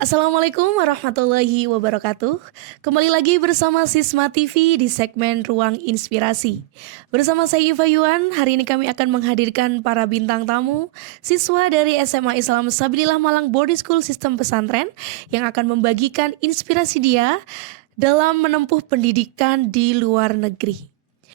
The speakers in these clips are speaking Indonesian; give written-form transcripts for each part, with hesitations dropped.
Assalamualaikum warahmatullahi wabarakatuh. Kembali lagi bersama Sisma TV di segmen Ruang Inspirasi. Bersama saya Iva Yuan, hari ini kami akan menghadirkan para bintang tamu, siswa dari SMA Islam Sabilillah Malang Boarding School Sistem Pesantren yang akan membagikan inspirasi dia dalam menempuh pendidikan di luar negeri.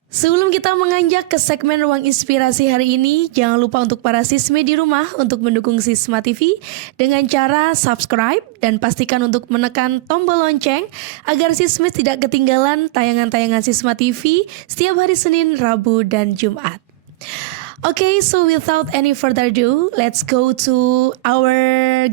Sebelum kita menganjak ke segmen Ruang Inspirasi hari ini, jangan lupa untuk para sisme di rumah untuk mendukung Sisma TV dengan cara subscribe dan pastikan untuk menekan tombol lonceng agar sisme tidak ketinggalan tayangan-tayangan Sisma TV setiap hari Senin, Rabu, dan Jumat. Okay, so without any further ado, let's go to our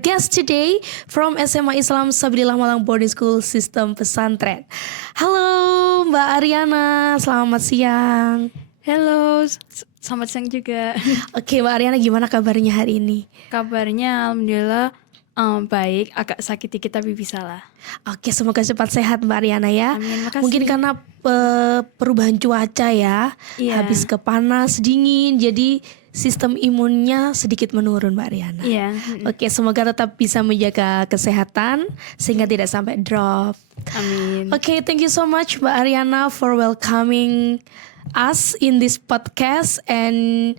guest today from SMA Islam Sabilillah Malang Boarding School Sistem Pesantren. Halo Mbak Ariana, selamat siang. Halo, selamat siang juga. Oke Mbak Ariana, gimana kabarnya hari ini? Kabarnya alhamdulillah baik, agak sakit dikit tapi bisa lah. Oke, semoga cepat sehat Mbak Ariana ya. Amin, makasih. Mungkin karena perubahan cuaca ya, habis ke panas, dingin, jadi sistem imunnya sedikit menurun Mbak Ariana. Iya. Oke, semoga tetap bisa menjaga kesehatan sehingga tidak sampai drop. Amin. Oke, thank you so much Mbak Ariana for welcoming us in this podcast and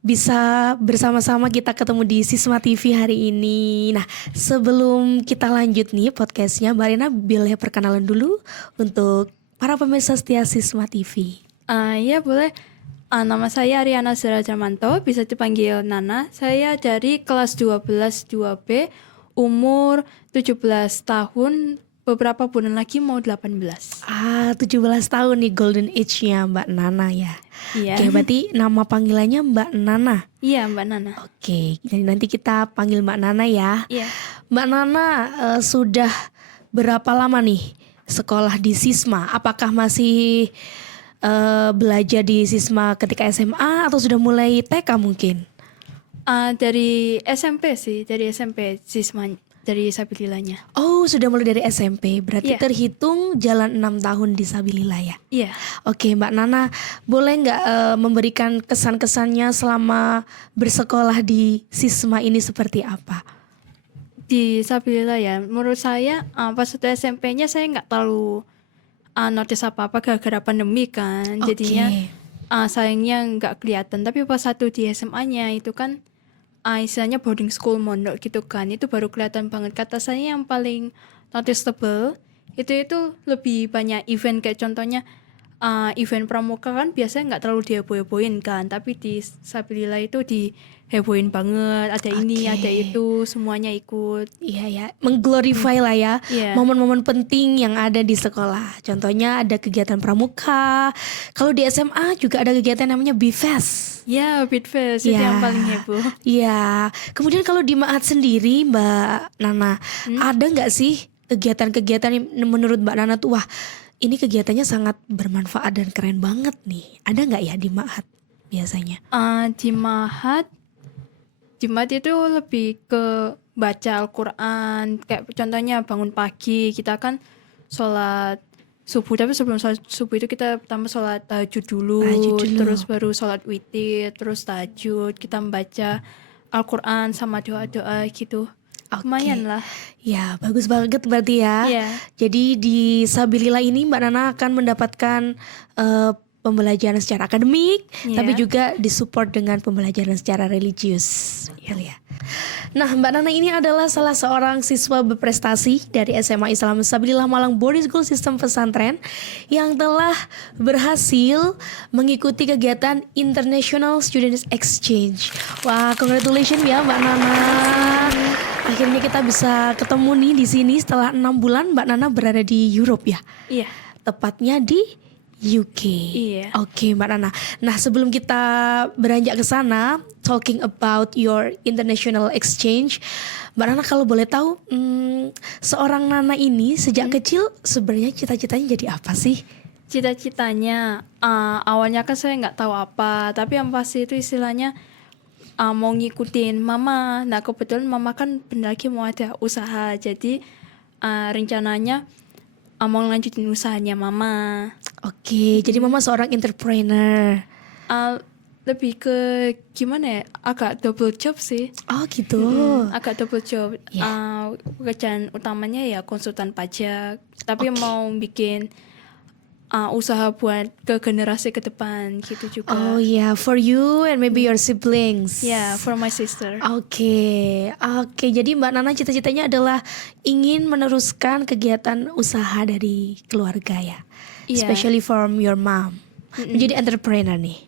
bisa bersama-sama kita ketemu di Sisma TV hari ini. Nah, sebelum kita lanjut nih podcastnya, Mbak Ariana boleh perkenalan dulu untuk para pemirsa setia Sisma TV. Iya boleh. Nama saya Ariana Zara Jamanto, bisa dipanggil Nana. Saya dari kelas 12 2B, umur 17 tahun. Beberapa bulan lagi mau 18. 17 tahun nih golden age-nya Mbak Nana ya. Iya. Oke, berarti nama panggilannya Mbak Nana. Iya, Mbak Nana. Oke, jadi nanti kita panggil Mbak Nana ya. Iya. Mbak Nana sudah berapa lama nih sekolah di Sisma? Apakah masih belajar di Sisma ketika SMA atau sudah mulai TK mungkin? Dari SMP sih, dari SMP Sisma, dari Sabilillahnya. Oh, sudah mulai dari SMP. Berarti Iya. terhitung jalan 6 tahun di Sabilillah ya? Iya. Oke, Mbak Nana, boleh nggak memberikan kesan-kesannya selama bersekolah di Sisma ini seperti apa? Di Sabilillah ya, menurut saya pas waktu SMP-nya saya nggak terlalu notice apa-apa gara-gara pandemi kan. Oke. Jadinya sayangnya nggak kelihatan. Tapi pas satu di SMA-nya itu kan istilahnya boarding school mondok gitu kan, itu baru kelihatan banget. Kata saya yang paling noticeable itu lebih banyak event, kayak contohnya event pramuka kan biasanya nggak terlalu diheboh-hebohin kan, tapi di Sabilillah itu dihebohin banget, ada ini ada itu, semuanya ikut. Iya ya, mengglorify lah ya Iya. momen-momen penting yang ada di sekolah. Contohnya ada kegiatan pramuka. Kalau di SMA juga ada kegiatan namanya BFest. Ya, Beatfest itu yang paling heboh. Iya. Kemudian kalau di Ma'at sendiri Mbak Nana, ada nggak sih kegiatan-kegiatan yang menurut Mbak Nana tuh wah ini kegiatannya sangat bermanfaat dan keren banget nih? Ada nggak ya di Ma'at biasanya? Di Mahat itu lebih ke baca Al-Quran. Kayak contohnya bangun pagi, kita kan sholat subuh, tapi sebelum sholat subuh itu kita pertama sholat tahajud dulu, terus baru sholat witir, terus tahajud, kita membaca Al-Quran sama doa-doa gitu. Lumayan lah. Ya, bagus banget berarti ya. Iya. Jadi di Sabilillah ini Mbak Nana akan mendapatkan pembelajaran secara akademik, tapi juga disupport dengan pembelajaran secara religius. Ya. Nah, Mbak Nana ini adalah salah seorang siswa berprestasi dari SMA Islam Sabilillah Malang Boarding School Sistem Pesantren yang telah berhasil mengikuti kegiatan International Students Exchange. Wah, congratulations ya Mbak Nana. Akhirnya kita bisa ketemu nih di sini setelah 6 bulan Mbak Nana berada di Europe ya. Iya. Tepatnya di UK. Iya. Oke, Mbak Nana. Nah, sebelum kita beranjak ke sana, talking about your international exchange, Mbak Nana kalau boleh tahu, seorang Nana ini sejak kecil sebenarnya cita-citanya jadi apa sih? Cita-citanya awalnya kan saya nggak tahu apa, tapi yang pasti itu istilahnya mau ngikutin mama. Nah kebetulan mama kan bentar lagi mau ada usaha, jadi rencananya mau lanjutin usahanya mama. Oke, jadi Mama seorang entrepreneur. Lebih ke gimana ya, agak double job sih. Oh gitu. Agak double job. Ya. Pekerjaan utamanya ya konsultan pajak, tapi mau bikin usaha buat ke generasi ke depan gitu juga. Oh ya, for you and maybe your siblings. Yeah, for my sister. Oke, oke. Jadi Mbak Nana cita-citanya adalah ingin meneruskan kegiatan usaha dari keluarga ya, Iya. especially from your mom. Menjadi entrepreneur nih,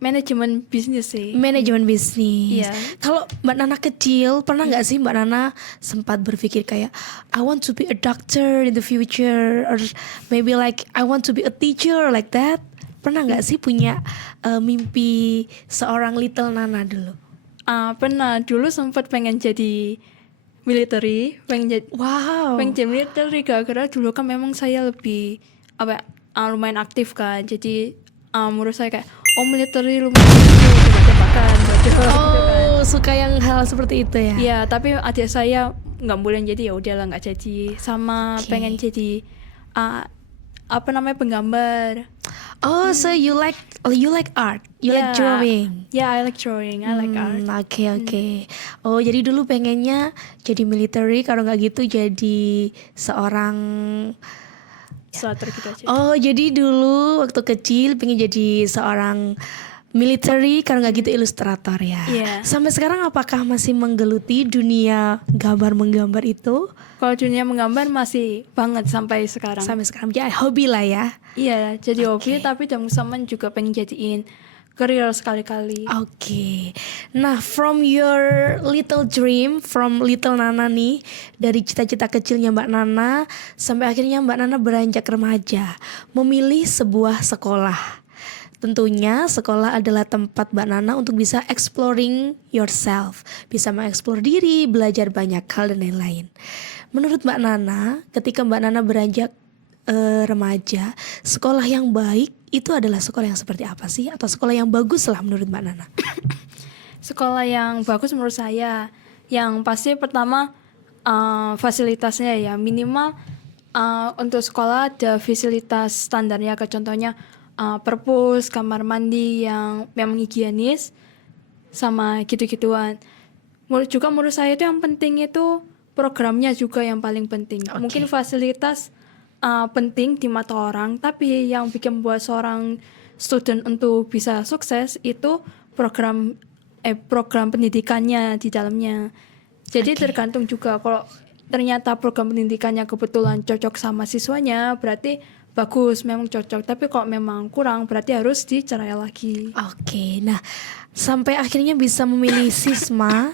Manajemen bisnis sih. manajemen bisnis. Iya. Kalau Mbak Nana kecil, pernah nggak sih Mbak Nana sempat berpikir kayak I want to be a doctor in the future, or maybe like I want to be a teacher like that? Pernah nggak sih punya mimpi seorang little Nana dulu? Pernah dulu sempat pengen jadi military, Wow. pengen jadi military gara-gara dulu kan memang saya lebih lumayan aktif kan. Jadi menurut saya kayak military lumayan tembakan gitu kan. Oh, suka yang hal seperti itu ya? Iya, tapi adik saya nggak boleh jadi, ya udahlah nggak jadi. Sama Oke. pengen jadi penggambar. Oh, so you like art, you like Yeah. drawing. Yeah, I like drawing, I like art. Oke. Oh, jadi dulu pengennya jadi military, kalau nggak gitu jadi seorang. Suatu gitu aja. Oh, jadi dulu waktu kecil pengen jadi seorang military, kalau nggak gitu ilustrator ya. Iya. Sampai sekarang apakah masih menggeluti dunia gambar-menggambar itu? Kalau dunia menggambar masih banget sampai sekarang. Sampai sekarang jadi hobi lah ya. Iya, jadi hobi, Oke. tapi dalam zaman juga pengen jadiin career sekali-kali. Oke. Nah, from your little dream, from little Nana nih, dari cita-cita kecilnya Mbak Nana sampai akhirnya Mbak Nana beranjak remaja, memilih sebuah sekolah. Tentunya sekolah adalah tempat Mbak Nana untuk bisa exploring yourself, bisa mengeksplor diri, belajar banyak hal dan lain-lain. Menurut Mbak Nana, ketika Mbak Nana beranjak remaja, sekolah yang baik itu adalah sekolah yang seperti apa sih? Atau sekolah yang bagus lah menurut Mbak Nana? Sekolah yang bagus menurut saya, yang pasti pertama fasilitasnya ya minimal untuk sekolah ada fasilitas standarnya, ke contohnya perpus, kamar mandi yang memang higienis, sama gitu-gituan. Menurut saya itu yang penting itu programnya juga yang paling penting. Oke. Mungkin fasilitas penting di mata orang, tapi yang bikin buat seorang student untuk bisa sukses itu program pendidikannya di dalamnya. Jadi Oke. tergantung juga, kalau ternyata program pendidikannya kebetulan cocok sama siswanya, berarti bagus, memang cocok. Tapi kalau memang kurang, berarti harus dicerai lagi. Oke, nah sampai akhirnya bisa memilih sisma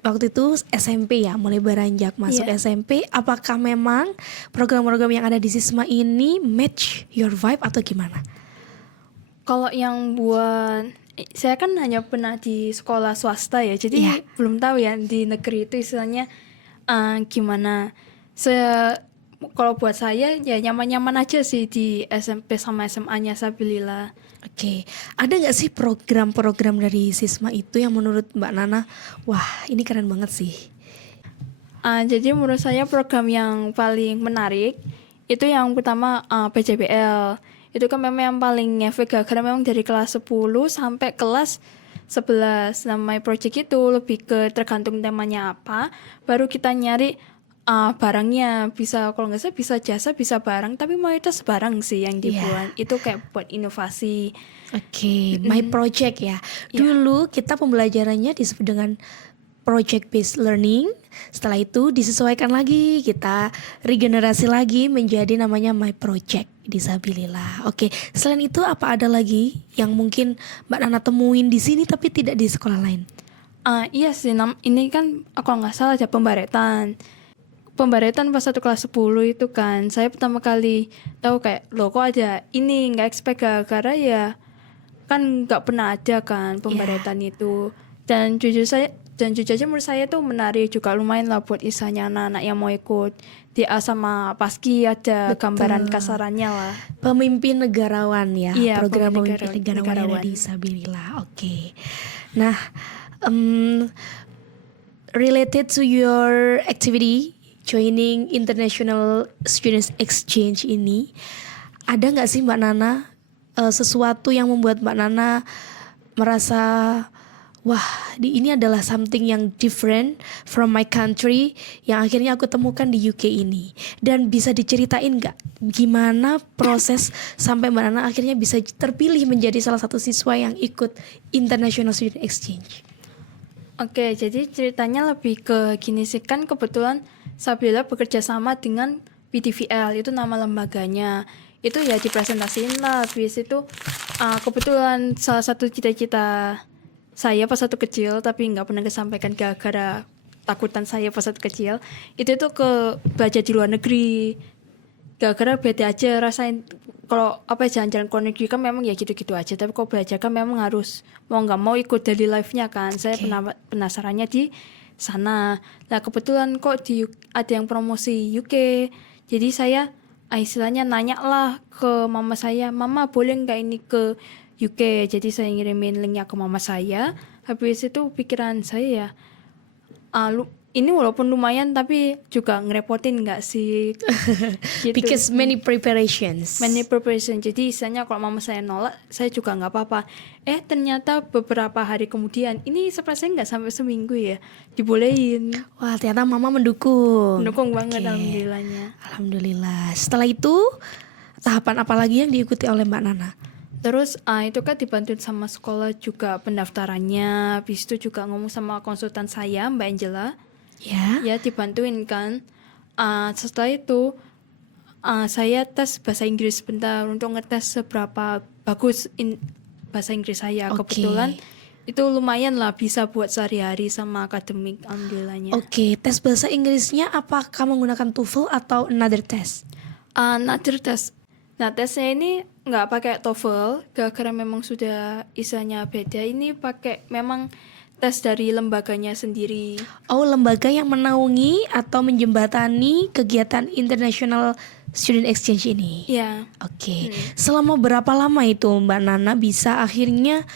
waktu itu SMP ya, mulai beranjak masuk Iya. SMP. Apakah memang program-program yang ada di sisma ini match your vibe atau gimana? Kalau yang buat saya kan hanya pernah di sekolah swasta ya, jadi Iya. belum tahu ya di negeri itu istilahnya gimana. Kalau buat saya ya nyaman-nyaman aja sih di SMP sama SMA-nya Sabilillah. Oke, ada nggak sih program-program dari sisma itu yang menurut Mbak Nana, wah ini keren banget sih? Jadi menurut saya program yang paling menarik itu yang pertama PJBL. Itu kan memang yang paling ngefek karena memang dari kelas 10 sampai kelas 11. Nah, My Project itu lebih ke tergantung temanya apa, baru kita nyari barangnya. Bisa, kalau nggak salah bisa jasa, bisa barang, tapi mayoritas barang sih yang dibuat. Itu kayak buat inovasi. Oke, My Project ya. Dulu kita pembelajarannya disebut dengan project based learning. Setelah itu disesuaikan lagi, kita regenerasi lagi menjadi namanya My Project Disabilillah. Oke, selain itu apa ada lagi yang mungkin Mbak Nana temuin di sini tapi tidak di sekolah lain? Iya sih, ini kan kalau nggak salah ada pembaretan. pembaretan pas satu kelas 10 itu kan, saya pertama kali tahu kayak loh kok ada ini, nggak expect karena ya kan nggak pernah ada kan pembaretan itu. Dan jujur aja menurut saya tuh menarik juga, lumayan lah buat isanya anak-anak yang mau ikut DA sama Paski, ada gambaran kasarannya lah. Pemimpin negarawan ya, Iya, program pemimpin pemimpin negarawan yang ada negarawan. di Sabilillah. Oke. Nah, em, related to your activity joining international students exchange ini, ada nggak sih Mbak Nana sesuatu yang membuat Mbak Nana merasa wah ini adalah something yang different from my country yang akhirnya aku temukan di UK ini, dan bisa diceritain nggak gimana proses sampai Mbak Nana akhirnya bisa terpilih menjadi salah satu siswa yang ikut international student exchange? Oke, jadi ceritanya lebih ke gini sih, kan kebetulan Sabilillah bekerja sama dengan PTVL, itu nama lembaganya. Itu ya dipresentasiin lah, habis itu kebetulan salah satu cita-cita saya pas waktu kecil tapi nggak pernah kesampaikan gara-gara takutan saya pas waktu kecil, itu tuh ke belajar di luar negeri. Gara-gara beda aja rasain, kalau apa jalan-jalan ke luar negeri kan memang ya gitu-gitu aja, tapi kalau belajar kan memang harus mau nggak mau ikut daily life-nya kan. Saya Oke. penasarannya di sana. Nah kebetulan kok ada yang promosi UK, jadi saya istilahnya nanya lah ke mama saya, mama boleh nggak ini ke UK. Jadi saya ngirimin linknya ke mama saya. Habis itu pikiran saya ya, ini walaupun lumayan tapi juga ngerepotin nggak sih gitu. Because many preparations. Many preparation. Jadi istilahnya kalau mama saya nolak, saya juga nggak apa-apa. Ternyata beberapa hari kemudian, ini surprise-nya nggak sampai seminggu ya, dibolehin. Wah ternyata mama mendukung. Mendukung banget, Oke. alhamdulillahnya. Alhamdulillah. Setelah itu tahapan apa lagi yang diikuti oleh Mbak Nana? Terus itu kan dibantuin sama sekolah juga pendaftarannya. Habis itu juga ngomong sama konsultan saya, Mbak Angela. Ya. Ya dibantuin kan. Setelah itu saya tes bahasa Inggris bentar untuk ngetes seberapa bagus bahasa Inggris saya. Oke. Kebetulan itu lumayan lah bisa buat sehari-hari sama akademik, alhamdulillahnya. Oke, tes bahasa Inggrisnya apakah menggunakan TOEFL atau another test? Another test. Nah tesnya ini nggak pakai TOEFL, gara-gara memang sudah isanya beda. Ini pakai memang tes dari lembaganya sendiri. Oh, lembaga yang menaungi atau menjembatani kegiatan international student exchange ini. Ya, Oke. Selama berapa lama itu Mbak Nana bisa akhirnya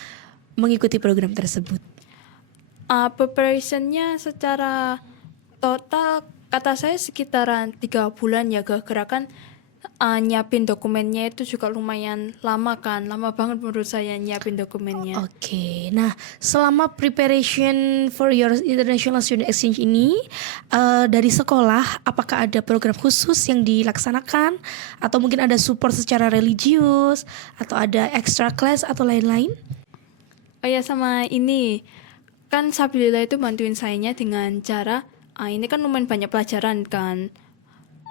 mengikuti program tersebut? preparationnya secara total kata saya sekitaran 3 bulan ya, gara-gara kan nyiapin dokumennya itu juga lumayan lama kan, lama banget menurut saya nyiapin dokumennya. Oke, nah selama preparation for your international student exchange ini dari sekolah, apakah ada program khusus yang dilaksanakan atau mungkin ada support secara religius atau ada extra class atau lain-lain? Oh ya, sama ini kan Sabilillah itu bantuin sayanya dengan cara ini kan lumayan banyak pelajaran kan.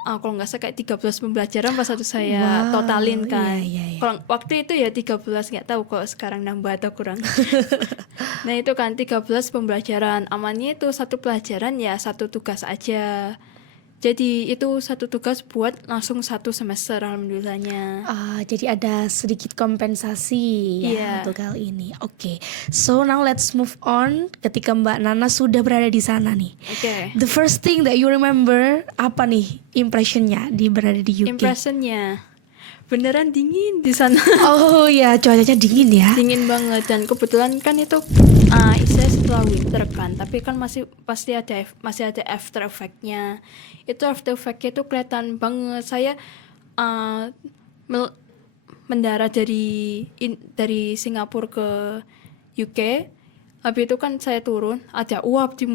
Kalau nggak salah kayak 13 pembelajaran pas satu saya Wow, totalin kan. iya. Kalau waktu itu ya 13, nggak tahu kalau sekarang nambah atau kurang. Nah itu kan 13 pembelajaran. Amannya itu satu pelajaran ya satu tugas aja. Jadi itu satu tugas buat langsung satu semester, alhamdulillahnya. Jadi ada sedikit kompensasi ya Iya. untuk hal ini. Oke, so now let's move on. Ketika Mbak Nana sudah berada di sana nih, Oke. the first thing that you remember apa nih impressionnya di berada di UK? Impressionnya beneran dingin di sana. Oh ya, cuacanya dingin ya. Dingin banget, dan kebetulan kan itu saya setelah winter kan, tapi kan masih ada after effect-nya. Itu after effect-nya itu kelihatan banget. Saya mendarat dari Singapura ke UK. Habis itu kan saya turun, ada uap di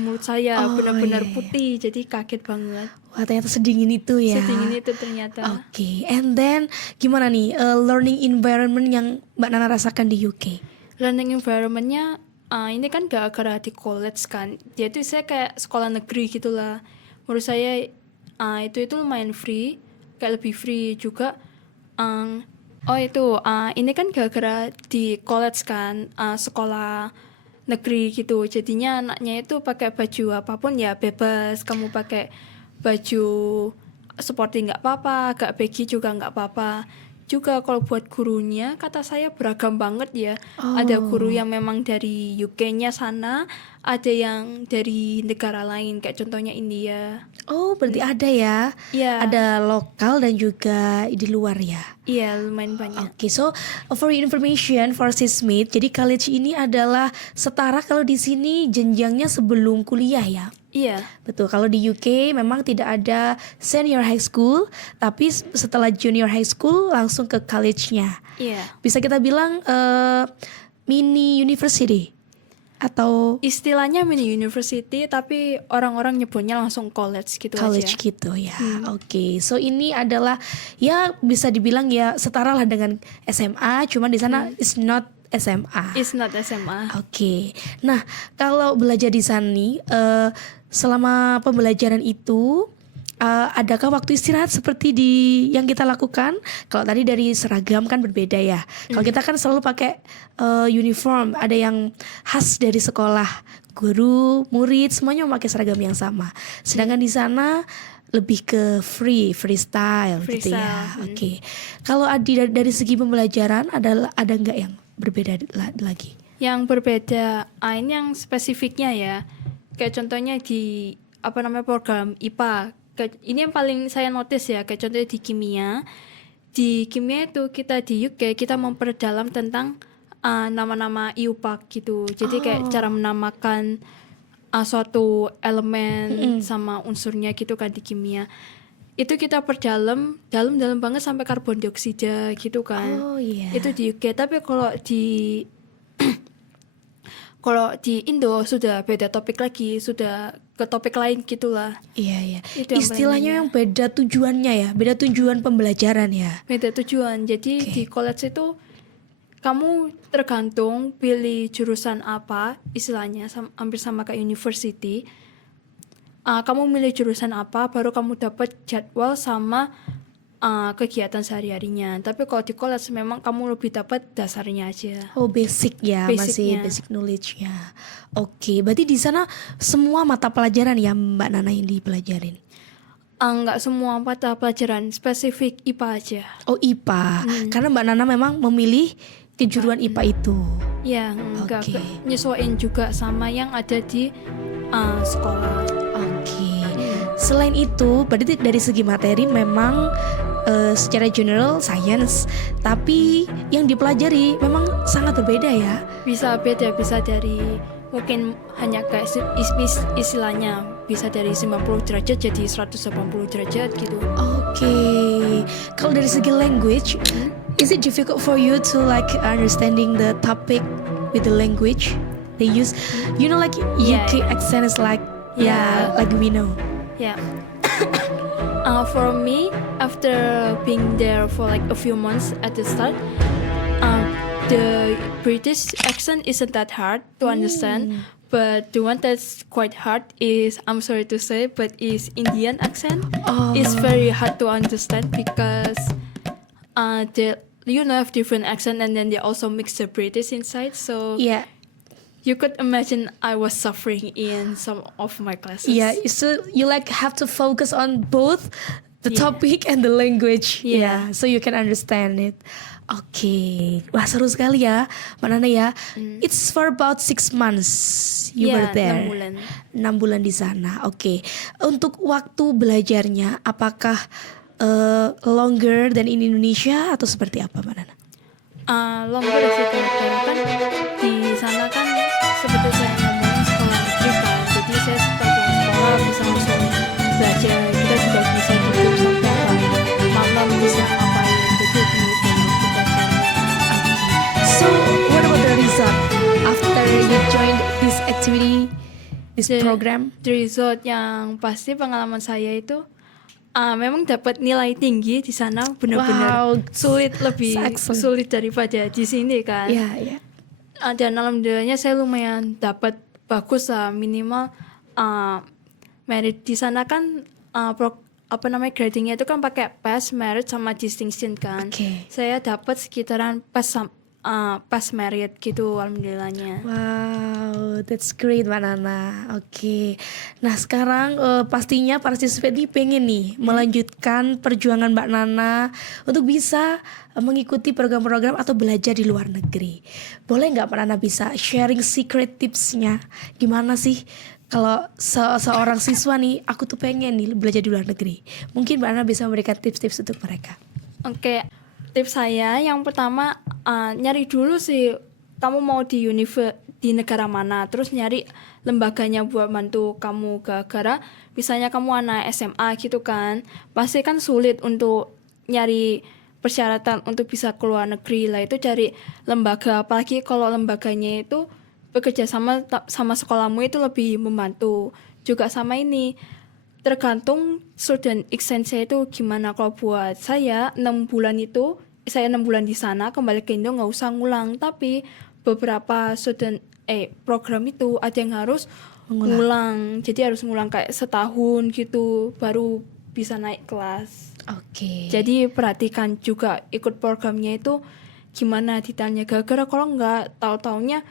mulut saya, Oh, benar-benar iya. putih, jadi kaget banget. Wah ternyata sedingin itu ya. Sedingin itu ternyata. Oke, and then gimana nih learning environment yang Mbak Nana rasakan di UK? Learning environment-nya ini kan gara-gara di college kan, dia itu saya kayak sekolah negeri gitulah. Menurut saya itu lumayan free, kayak lebih free juga. Ini kan gara-gara di college kan, sekolah negeri gitu, jadinya anaknya itu pakai baju apapun ya bebas, kamu pakai baju sporty nggak apa-apa, gak baggy juga nggak apa-apa. Juga kalau buat gurunya, kata saya beragam banget ya. Ada guru yang memang dari UK-nya sana, ada yang dari negara lain, kayak contohnya India. Oh, berarti ada ya. Iya, Ada lokal dan juga di luar ya. iya lumayan banyak. Oke, so for your information for Sismith, jadi college ini adalah setara kalau di sini jenjangnya sebelum kuliah ya. Iya, Betul, kalau di UK memang tidak ada senior high school, tapi setelah junior high school langsung ke college-nya. iya. Bisa kita bilang mini university atau Istilahnya mini university, tapi orang-orang nyebutnya langsung college gitu college aja. gitu ya. Oke, so ini adalah ya bisa dibilang ya setara lah dengan SMA, cuman di sana is not SMA. It's not SMA. Oke, nah kalau belajar di sana nih, selama pembelajaran itu adakah waktu istirahat seperti di yang kita lakukan? Kalau tadi dari seragam kan berbeda ya. Kalau kita kan selalu pakai uniform, ada yang khas dari sekolah, guru, murid semuanya memakai seragam yang sama. Sedangkan di sana lebih ke freestyle gitu ya. Freestyle, Oke, kalau dari segi pembelajaran ada nggak yang berbeda lagi? Yang berbeda, ini yang spesifiknya ya. Kayak contohnya di program IPA. Ini yang paling saya notice ya, kayak contohnya di kimia. Di kimia itu kita di UK kita memperdalam tentang nama-nama IUPAC gitu. Jadi kayak cara menamakan suatu elemen sama unsurnya gitu kan di kimia. Itu kita perdalam dalam banget sampai karbon dioksida gitu kan. Oh iya. Itu di UK, tapi kalau di Indo sudah beda topik lagi, sudah ke topik lain gitulah. Iya iya. Itu yang Istilahnya paling yang beda tujuannya ya, beda tujuan pembelajaran ya. Beda tujuan. Jadi di college itu kamu tergantung pilih jurusan apa, istilahnya hampir sama kayak university. Kamu milih jurusan apa, baru kamu dapat jadwal sama kegiatan sehari-harinya. Tapi kalau di college memang kamu lebih dapat dasarnya aja. Oh basic ya, masih Basicnya. basic knowledge-nya. Oke, berarti di sana semua mata pelajaran ya Mbak Nana yang dipelajarin. Nggak semua mata pelajaran, spesifik IPA aja. Oh IPA, karena Mbak Nana memang memilih kejuruan IPA itu. Ya, nggak Oke. nyesuaiin juga sama yang ada di sekolah. Oke. Selain itu, berarti dari segi materi memang secara general science, tapi yang dipelajari memang sangat berbeda ya. Bisa beda, bisa dari mungkin hanya kayak istilahnya bisa dari 90 derajat jadi 180 derajat gitu. Oke. Kalau dari segi language, is it difficult for you to like understanding the topic with the language they use? You know, like Yeah. UK accent is like Yeah. like we know. Yeah. For me, after being there for like a few months at the start, the British accent isn't that hard to understand. But the one that's quite hard is, I'm sorry to say, but is Indian accent. It's very hard to understand because they have different accent and then they also mix the British inside. So Yeah. you could imagine I was suffering in some of my classes. Yeah, so you like have to focus on both the Yeah. topic and the language. Yeah. So you can understand it. Oke, wah seru sekali ya, Mbak Nana ya. It's for about 6 months you were Yeah, there. 6 bulan. 6 bulan di sana. Oke. Untuk waktu belajarnya, apakah longer than in Indonesia atau seperti apa, Mbak Nana? Longer sih karena kan di sana kan seperti saya ngomongin sekolah negeri kan, jadi saya setelah sekolah bisa langsung belajar, kita juga bisa tidur sampai malam bisa ngapain, jadi lebih banyak belajarnya. So, what about the result after you joined this activity, this program? The result yang pasti pengalaman saya itu memang dapat nilai tinggi di sana, benar-benar Wow. sulit, lebih So excellent. sulit daripada di sini kan. Ya, ya. Dan alhamdulillahnya saya lumayan dapat bagus lah, minimal merit di sana kan gradingnya itu kan pakai pass, merit sama distinction kan. Oke. Saya dapat sekitaran pass pas married gitu alhamdulillahnya. Wow, that's great Mbak Nana. Oke. Nah sekarang pastinya para siswa ini pengen nih melanjutkan perjuangan Mbak Nana untuk bisa mengikuti program-program atau belajar di luar negeri. Boleh nggak Mbak Nana bisa sharing secret tipsnya? Gimana sih kalau seorang siswa nih, aku tuh pengen nih belajar di luar negeri. Mungkin Mbak Nana bisa memberikan tips-tips untuk mereka. Oke, tips saya yang pertama nyari dulu sih kamu mau di negara mana, terus nyari lembaganya buat bantu kamu gara-gara misalnya kamu anak SMA gitu kan, pasti kan sulit untuk nyari persyaratan untuk bisa keluar negeri lah, itu cari lembaga, apalagi kalau lembaganya itu bekerja sama sekolahmu itu lebih membantu. Juga sama ini tergantung student exchange-nya itu gimana. Kalau buat saya 6 bulan itu, saya 6 bulan di sana, kembali ke Indo nggak usah ngulang. Tapi beberapa program itu ada yang harus ngulang. Jadi harus ngulang kayak setahun gitu, baru bisa naik kelas. Oke. Jadi perhatikan juga ikut programnya itu gimana detailnya. Gara-gara kalau nggak tahu-taunya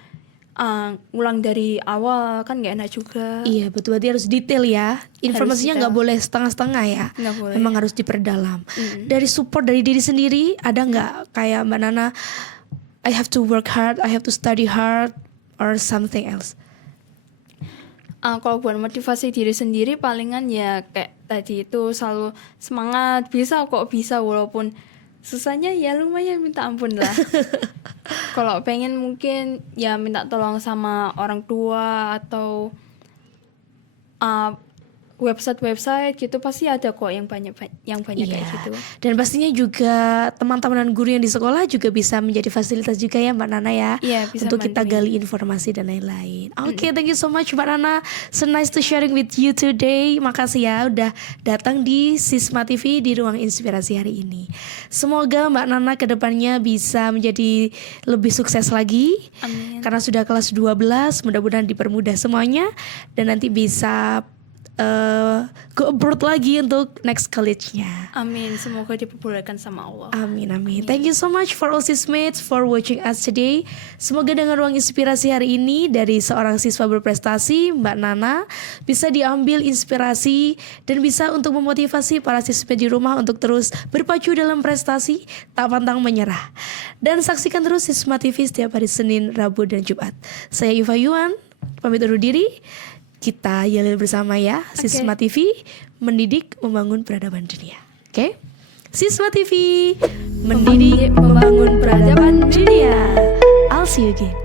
ngulang dari awal kan nggak enak juga. Iya betul, berarti harus detail ya. Informasinya nggak boleh setengah-setengah ya. Nggak boleh. Memang harus diperdalam. Dari support dari diri sendiri ada nggak kayak Mbak Nana, I have to work hard, I have to study hard, or something else? Kalau buat motivasi diri sendiri palingan ya kayak tadi itu selalu semangat, bisa kok bisa, walaupun susahnya ya lumayan minta ampun lah. Kalau pengen mungkin ya minta tolong sama orang tua atau website gitu, pasti ada kok yang banyak kayak gitu. Dan pastinya juga teman-teman dan guru yang di sekolah juga bisa menjadi fasilitas juga ya Mbak Nana ya. Iya, bisa untuk kita bantuin. gali informasi dan lain-lain. Oke, thank you so much Mbak Nana. So nice to sharing with you today. Makasih ya udah datang di Sisma TV di Ruang Inspirasi hari ini. Semoga Mbak Nana kedepannya bisa menjadi lebih sukses lagi. Amin. Karena sudah kelas 12, mudah-mudahan dipermudah semuanya dan nanti bisa go abroad lagi untuk next college-nya. Amin, semoga diperbolehkan sama Allah. Amin, amin. Thank you so much for all sismates for watching us today. Semoga dengan ruang inspirasi hari ini dari seorang siswa berprestasi, Mbak Nana, bisa diambil inspirasi dan bisa untuk memotivasi para siswa di rumah untuk terus berpacu dalam prestasi, tak pantang menyerah. Dan saksikan terus Sisma TV setiap hari Senin, Rabu, dan Jumat. Saya Iva Yuan, pamit undur diri. Kita yalil bersama ya. Sisma TV, mendidik membangun peradaban dunia. Oke? Sisma TV, mendidik membangun peradaban dunia. I'll see you again.